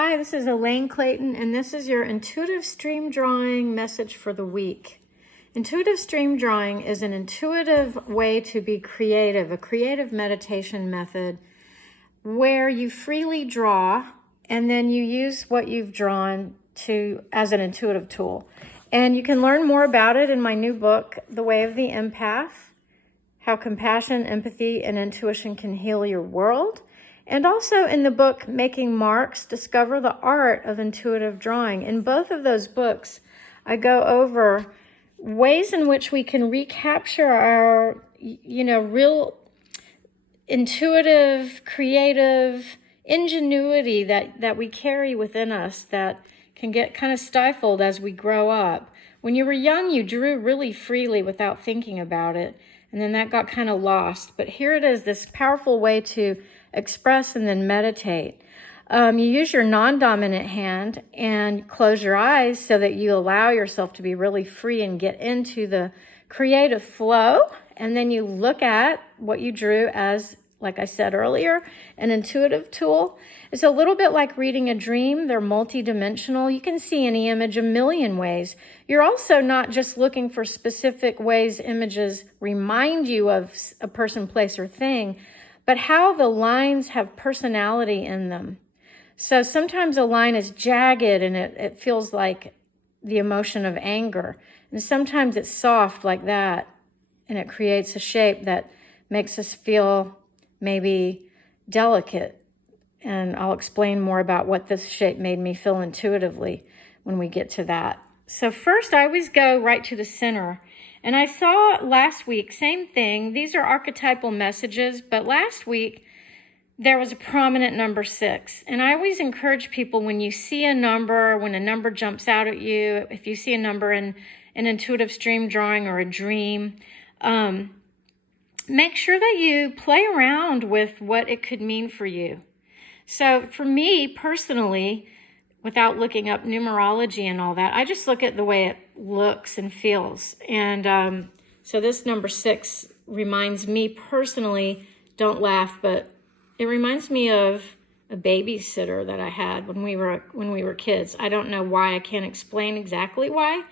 Hi, this is Elaine Clayton, and this is your intuitive stream drawing message for the week. Intuitive stream drawing is an intuitive way to be creative, a creative meditation method where you freely draw and then you use what you've drawn as an intuitive tool. And you can learn more about it in my new book, The Way of the Empath, How Compassion, Empathy, and Intuition Can Heal Your World. And also in the book, Making Marks, Discover the Art of Intuitive Drawing. In both of those books, I go over ways in which we can recapture our, real intuitive, creative ingenuity that we carry within us that can get kind of stifled as we grow up. When you were young, you drew really freely without thinking about it, and then that got kind of lost. But here it is, this powerful way to express and then meditate. You use your non-dominant hand and close your eyes so that you allow yourself to be really free and get into the creative flow. And then you look at what you drew as, like I said earlier, an intuitive tool. It's a little bit like reading a dream. They're multidimensional. You can see any image a million ways. You're also not just looking for specific ways images remind you of a person, place, or thing, but how the lines have personality in them. So sometimes a line is jagged and it feels like the emotion of anger. And sometimes it's soft like that, and it creates a shape that makes us feel maybe delicate. And I'll explain more about what this shape made me feel intuitively when we get to that. So first, I always go right to the center. And I saw last week, same thing. These are archetypal messages, but last week there was a prominent number 6. And I always encourage people, when you see a number, when a number jumps out at you, if you see a number in an intuitive stream drawing or a dream, make sure that you play around with what it could mean for you. So for me personally, without looking up numerology and all that, I just look at the way it looks and feels. And so this number 6 reminds me personally, don't laugh, but it reminds me of a babysitter that I had when we were kids. I don't know why. I can't explain exactly why.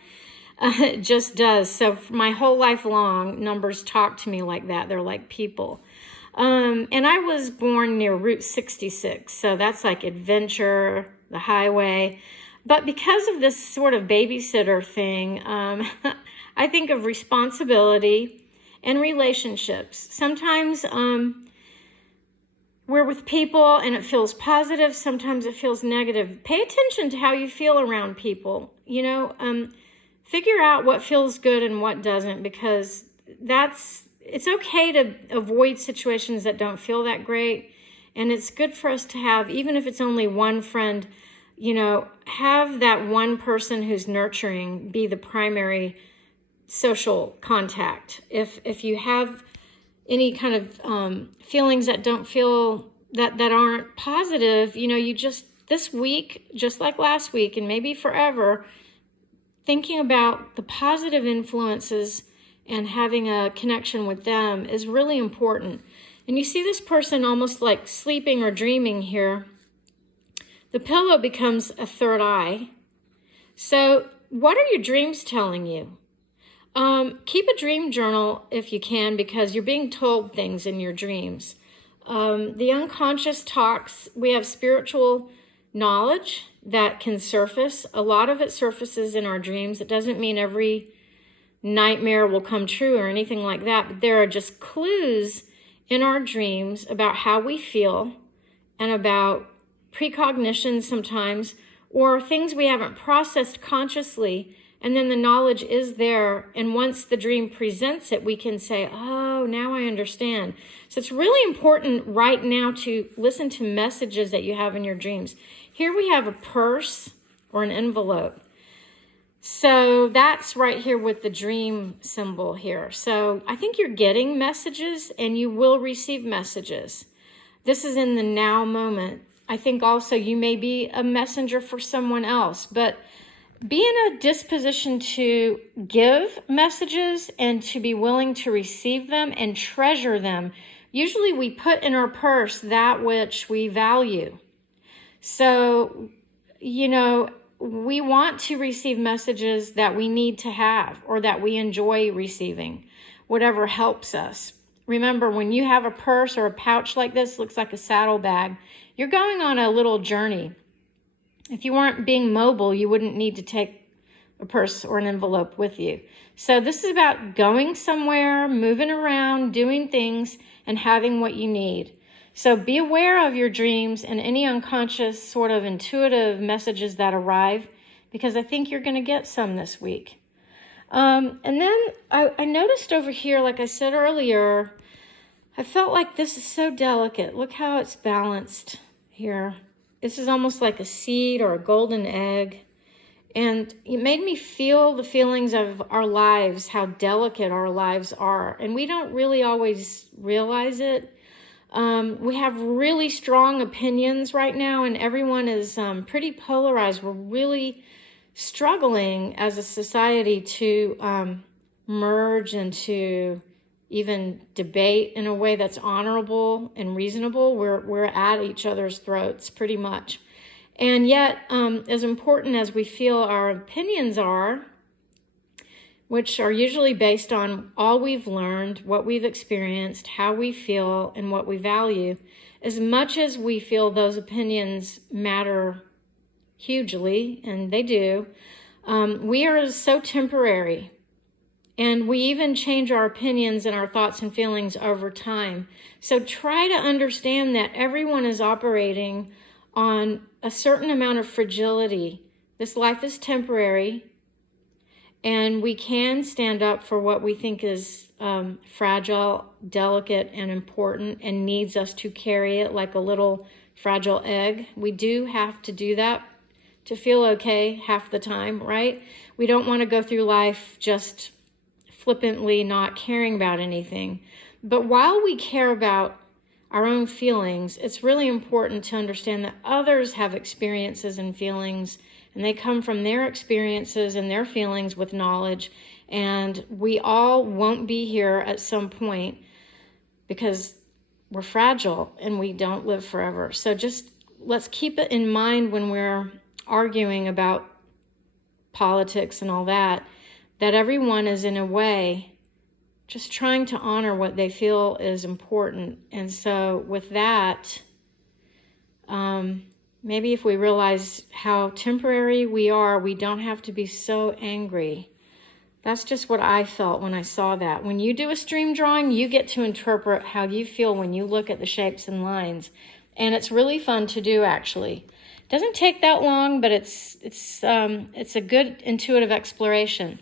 It just does. So for my whole life long, numbers talk to me like that. They're like people. And I was born near Route 66. So that's like adventure, the highway. But because of this sort of babysitter thing, I think of responsibility and relationships. Sometimes we're with people and it feels positive. Sometimes it feels negative. Pay attention to how you feel around people. Figure out what feels good and what doesn't, because it's okay to avoid situations that don't feel that great. And it's good for us to have, even if it's only one friend, have that one person who's nurturing be the primary social contact. If you have any kind of feelings that don't feel that aren't positive, you just this week, just like last week and maybe forever, thinking about the positive influences and having a connection with them is really important. And you see this person almost like sleeping or dreaming here. The pillow becomes a third eye. So what are your dreams telling you? Keep a dream journal if you can, because you're being told things in your dreams. The unconscious talks. We have spiritual knowledge that can surface. A lot of it surfaces in our dreams. It doesn't mean every nightmare will come true or anything like that, but there are just clues in our dreams about how we feel and about precognition sometimes, or things we haven't processed consciously, and then the knowledge is there, and once the dream presents it, we can say, oh, now I understand. So it's really important right now to listen to messages that you have in your dreams. Here we have a purse or an envelope. So that's right here with the dream symbol here. So I think you're getting messages and you will receive messages. This is in the now moment. I think also you may be a messenger for someone else, but be in a disposition to give messages and to be willing to receive them and treasure them. Usually we put in our purse that which we value. So, we want to receive messages that we need to have or that we enjoy receiving, whatever helps us. Remember, when you have a purse or a pouch like this, looks like a saddlebag, you're going on a little journey. If you weren't being mobile, you wouldn't need to take a purse or an envelope with you. So this is about going somewhere, moving around, doing things, and having what you need. So be aware of your dreams and any unconscious sort of intuitive messages that arrive, because I think you're going to get some this week. And then I noticed over here, like I said earlier, I felt like this is so delicate. Look how it's balanced here. This is almost like a seed or a golden egg. And it made me feel the feelings of our lives, how delicate our lives are. And we don't really always realize it. We have really strong opinions right now, and everyone is pretty polarized. We're really struggling as a society to merge and to even debate in a way that's honorable and reasonable. We're at each other's throats pretty much. And yet, as important as we feel our opinions are, which are usually based on all we've learned, what we've experienced, how we feel, and what we value, as much as we feel those opinions matter hugely, and they do, we are so temporary. And we even change our opinions and our thoughts and feelings over time. So try to understand that everyone is operating on a certain amount of fragility. This life is temporary. And we can stand up for what we think is fragile, delicate, and important, and needs us to carry it like a little fragile egg. We do have to do that to feel okay half the time, right? We don't want to go through life just flippantly not caring about anything. But while we care about our own feelings, it's really important to understand that others have experiences and feelings, and they come from their experiences and their feelings with knowledge. And we all won't be here at some point because we're fragile and we don't live forever. So just let's keep it in mind when we're arguing about politics and all that everyone is in a way just trying to honor what they feel is important. And so with that, maybe if we realize how temporary we are, we don't have to be so angry. That's just what I felt when I saw that. When you do a stream drawing, you get to interpret how you feel when you look at the shapes and lines. And it's really fun to do, actually. It doesn't take that long, but it's a good intuitive exploration.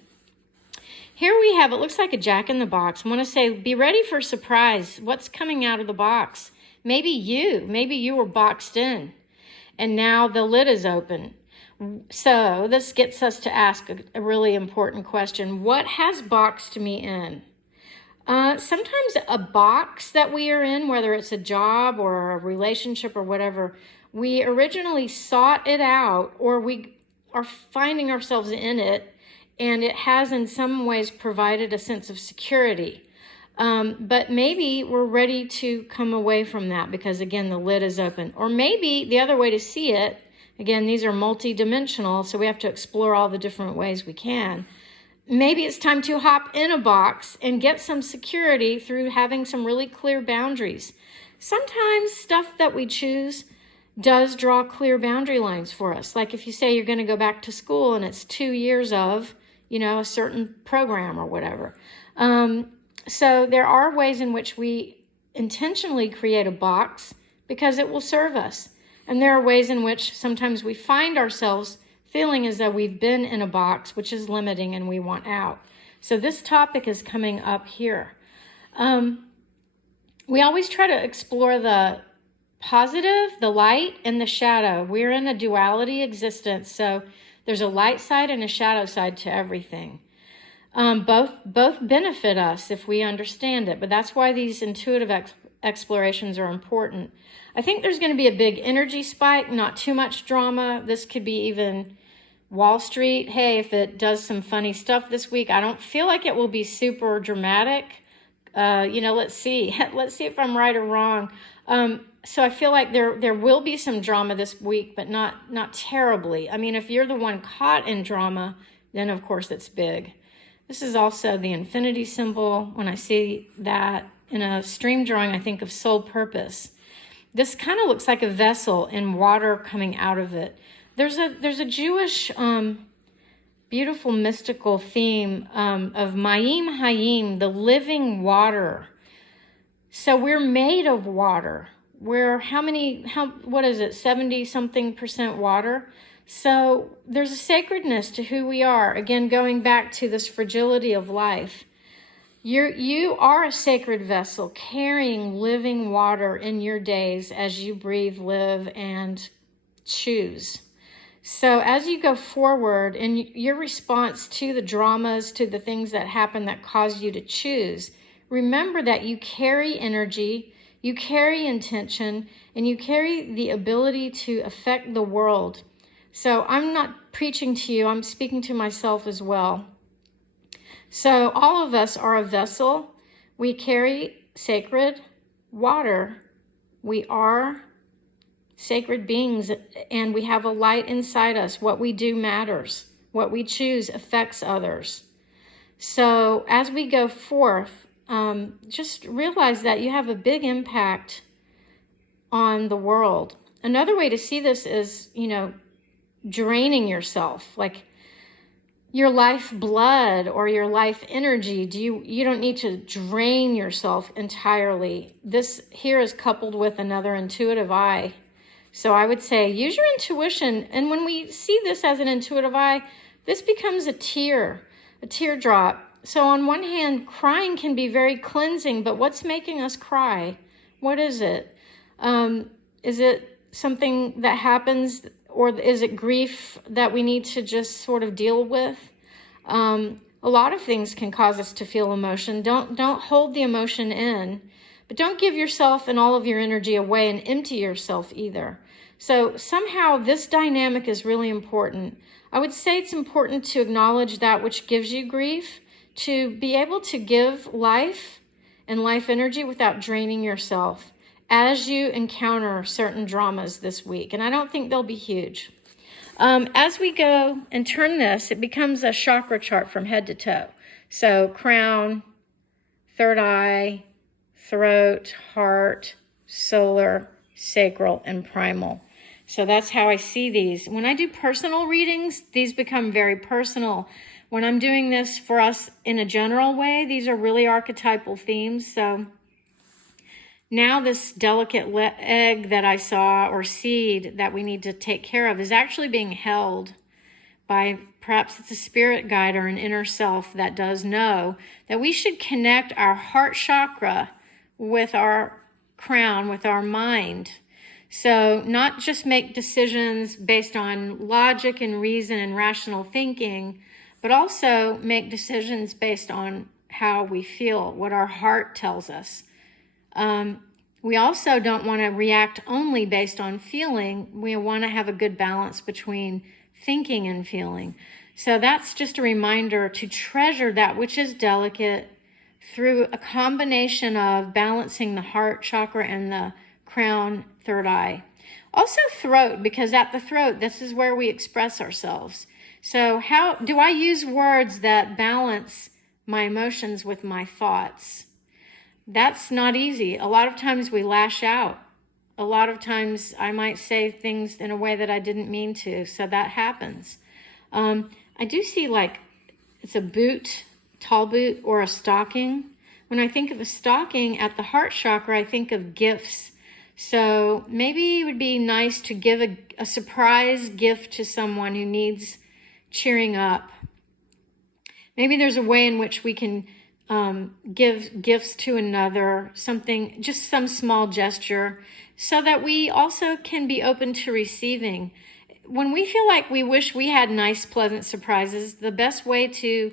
Here we have, it looks like a jack in the box. I want to say, be ready for a surprise. What's coming out of the box? Maybe you were boxed in, and now the lid is open. So this gets us to ask a really important question. What has boxed me in? Sometimes a box that we are in, whether it's a job or a relationship or whatever, we originally sought it out, or we are finding ourselves in it, and it has in some ways provided a sense of security. But maybe we're ready to come away from that because, again, the lid is open. Or maybe the other way to see it, again, these are multi-dimensional, so we have to explore all the different ways we can. Maybe it's time to hop in a box and get some security through having some really clear boundaries. Sometimes stuff that we choose does draw clear boundary lines for us. Like if you say you're going to go back to school and it's 2 years of, a certain program or whatever. So there are ways in which we intentionally create a box because it will serve us. And there are ways in which sometimes we find ourselves feeling as though we've been in a box, which is limiting and we want out. So this topic is coming up here. We always try to explore the positive, the light, and the shadow. We're in a duality existence, so there's a light side and a shadow side to everything. Both benefit us if we understand it, but that's why these intuitive explorations are important. I think there's going to be a big energy spike, not too much drama. This could be even Wall Street. Hey, if it does some funny stuff this week, I don't feel like it will be super dramatic. Let's see. Let's see if I'm right or wrong. So I feel like there will be some drama this week, but not terribly. I mean, if you're the one caught in drama, then of course it's big. This is also the infinity symbol. When I see that in a stream drawing, I think of soul purpose. This kind of looks like a vessel and water coming out of it. There's a Jewish beautiful mystical theme of Mayim Hayim, the living water. So we're made of water. We're what is it, 70-something% water? So there's a sacredness to who we are. Again, going back to this fragility of life. You are a sacred vessel carrying living water in your days as you breathe, live, and choose. So as you go forward in your response to the dramas, to the things that happen that cause you to choose, remember that you carry energy, you carry intention, and you carry the ability to affect the world. So I'm not preaching to you, I'm speaking to myself as well. So all of us are a vessel. We carry sacred water. We are sacred beings, and we have a light inside us. What we do matters. What we choose affects others. So as we go forth, just realize that you have a big impact on the world. Another way to see this is, draining yourself, like your life blood or your life energy. You don't need to drain yourself entirely. This here is coupled with another intuitive eye. So I would say use your intuition. And when we see this as an intuitive eye, this becomes a teardrop. So on one hand, crying can be very cleansing, but what's making us cry? What is it? Is it something that happens, or is it grief that we need to just sort of deal with? A lot of things can cause us to feel emotion. Don't hold the emotion in, but don't give yourself and all of your energy away and empty yourself either. So somehow this dynamic is really important. I would say it's important to acknowledge that which gives you grief, to be able to give life and life energy without draining yourself as you encounter certain dramas this week. And I don't think they'll be huge. As we go and turn this, it becomes a chakra chart from head to toe. So crown, third eye, throat, heart, solar, sacral, and primal. So that's how I see these. When I do personal readings, these become very personal. When I'm doing this for us in a general way, these are really archetypal themes. So now this delicate egg that I saw, or seed that we need to take care of, is actually being held by, perhaps it's a spirit guide or an inner self that does know that we should connect our heart chakra with our crown, with our mind. So not just make decisions based on logic and reason and rational thinking, but also make decisions based on how we feel, what our heart tells us. We also don't want to react only based on feeling. We want to have a good balance between thinking and feeling. So that's just a reminder to treasure that which is delicate through a combination of balancing the heart chakra and the crown, third eye. Also throat, because at the throat, this is where we express ourselves. So how do I use words that balance my emotions with my thoughts? That's not easy. A lot of times we lash out. A lot of times I might say things in a way that I didn't mean to, so that happens. I do see like it's a boot, tall boot, or a stocking. When I think of a stocking at the heart chakra, I think of gifts. So maybe it would be nice to give a surprise gift to someone who needs cheering up. Maybe there's a way in which we can give gifts to another, something, just some small gesture, so that we also can be open to receiving. When we feel like we wish we had nice, pleasant surprises, the best way to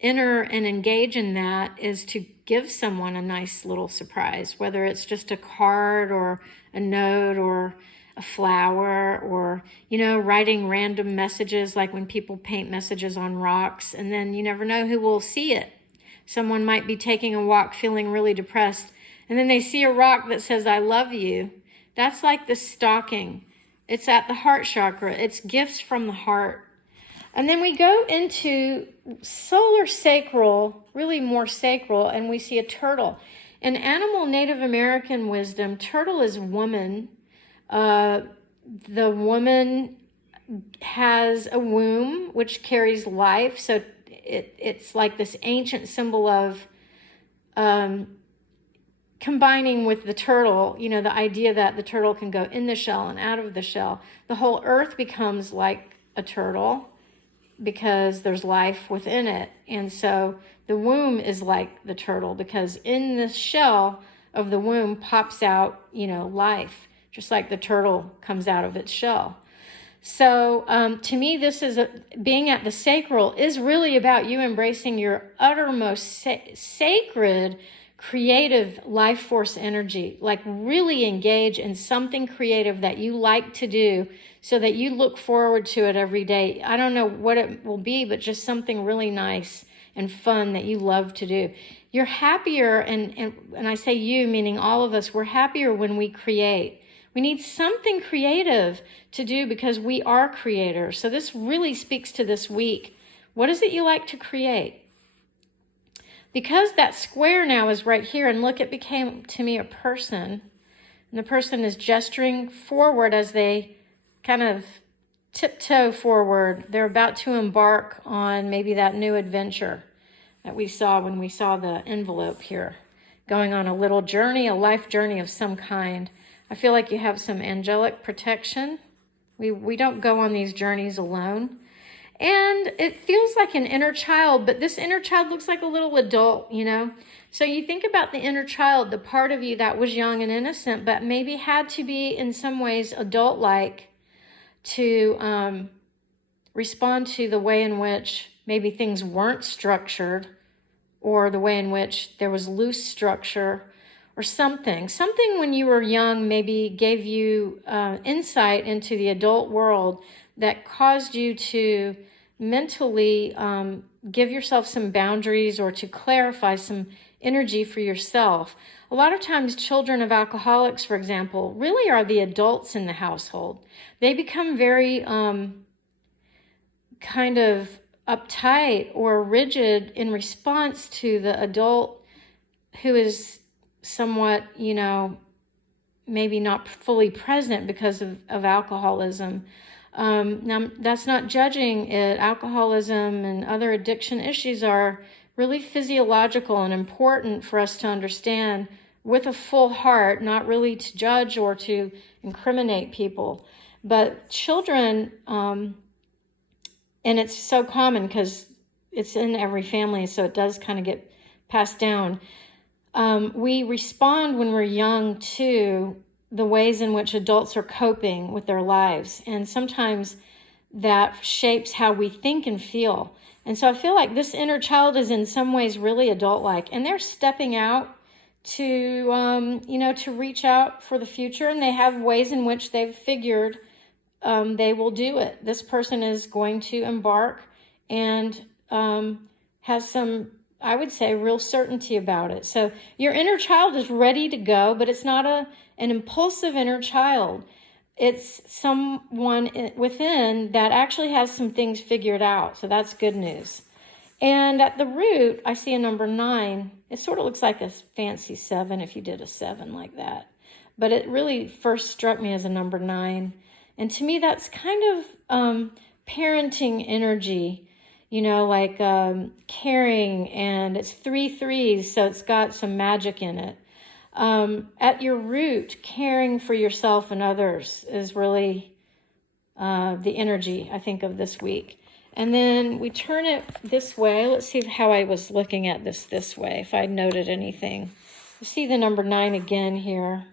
enter and engage in that is to give someone a nice little surprise, whether it's just a card or a note or a flower, or, writing random messages, like when people paint messages on rocks, and then you never know who will see it. Someone might be taking a walk feeling really depressed, and then they see a rock that says, I love you. That's like the stocking. It's at the heart chakra. It's gifts from the heart. And then we go into solar sacral, really more sacral, and we see a turtle. In animal Native American wisdom, turtle is woman. The woman has a womb which carries life, so it's like this ancient symbol of combining with the turtle, you know, the idea that the turtle can go in the shell and out of the shell. The whole earth becomes like a turtle because there's life within it. And so the womb is like the turtle because in the shell of the womb pops out, you know, life, just like the turtle comes out of its shell. So to me, this is being at the sacral is really about you embracing your uttermost sacred creative life force energy, like really engage in something creative that you like to do so that you look forward to it every day. I don't know what it will be, but just something really nice and fun that you love to do. You're happier, and I say you, meaning all of us, we're happier when we create. We need something creative to do because we are creators. So this really speaks to this week. What is it you like to create? Because that square now is right here, and look, it became to me a person. And the person is gesturing forward as they kind of tiptoe forward. They're about to embark on maybe that new adventure that we saw when we saw the envelope here. Going on a little journey, a life journey of some kind. I feel like you have some angelic protection. We don't go on these journeys alone. And it feels like an inner child, but this inner child looks like a little adult, you know? So you think about the inner child, the part of you that was young and innocent, but maybe had to be in some ways adult-like to respond to the way in which maybe things weren't structured, or the way in which there was loose structure, or something. Something when you were young maybe gave you insight into the adult world that caused you to mentally give yourself some boundaries or to clarify some energy for yourself. A lot of times children of alcoholics, for example, really are the adults in the household. They become very kind of uptight or rigid in response to the adult who is somewhat, you know, maybe not fully present because of alcoholism. Now, that's not judging it. Alcoholism and other addiction issues are really physiological and important for us to understand with a full heart, not really to judge or to incriminate people. But children, and it's so common because it's in every family, so it does kind of get passed down. We respond when we're young to the ways in which adults are coping with their lives. And sometimes that shapes how we think and feel. And so I feel like this inner child is in some ways really adult-like. And they're stepping out to, you know, to reach out for the future. And they have ways in which they've figured they will do it. This person is going to embark and has some, I would say, real certainty about it. So your inner child is ready to go, but it's not an impulsive inner child. It's someone within that actually has some things figured out. So that's good news. And at the root, I see a number 9. It sort of looks like a fancy 7 if you did a 7 like that. But it really first struck me as a number 9. And to me, that's kind of parenting energy. You know, like caring, and it's 3 3s, so it's got some magic in it. At your root, caring for yourself and others is really the energy, I think, of this week. And then we turn it this way. Let's see how I was looking at this way, if I noted anything. You see the number 9 again here.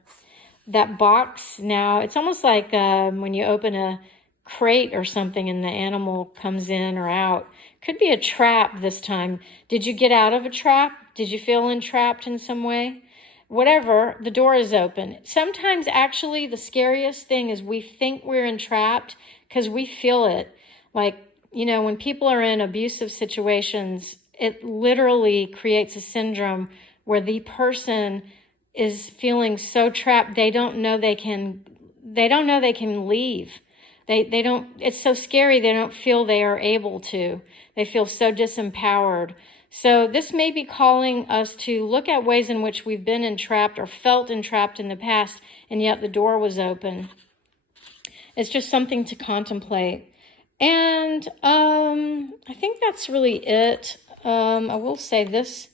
That box now, it's almost like when you open a crate or something and the animal comes in or out. Could be a trap this time. Did you get out of a trap? Did you feel entrapped in some way? Whatever, the door is open. Sometimes actually the scariest thing is we think we're entrapped because we feel it. Like, you know, when people are in abusive situations, it literally creates a syndrome where the person is feeling so trapped they don't know they can leave. They don't, it's so scary, they don't feel they are able to. They feel so disempowered. So this may be calling us to look at ways in which we've been entrapped or felt entrapped in the past, and yet the door was open. It's just something to contemplate. And I think that's really it. I will say this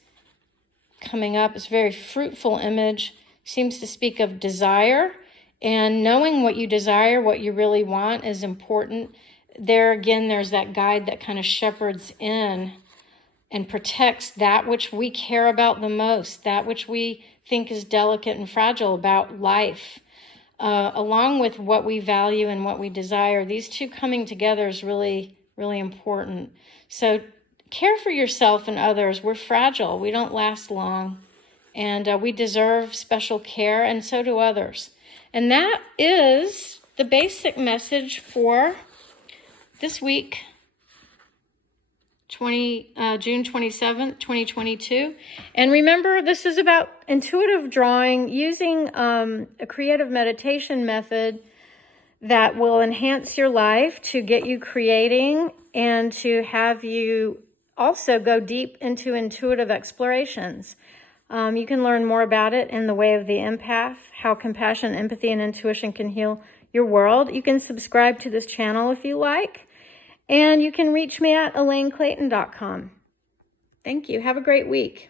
coming up is a very fruitful image. Seems to speak of desire. And knowing what you desire, what you really want, is important. There again, there's that guide that kind of shepherds in and protects that which we care about the most, that which we think is delicate and fragile about life, along with what we value and what we desire. These two coming together is really, really important. So care for yourself and others. We're fragile. We don't last long. And we deserve special care, and so do others. And that is the basic message for this week, June 27th, 2022. And remember, this is about intuitive drawing using a creative meditation method that will enhance your life to get you creating and to have you also go deep into intuitive explorations. You can learn more about it in The Way of the Empath, how compassion, empathy, and intuition can heal your world. You can subscribe to this channel if you like, and you can reach me at ElaineClayton.com. Thank you. Have a great week.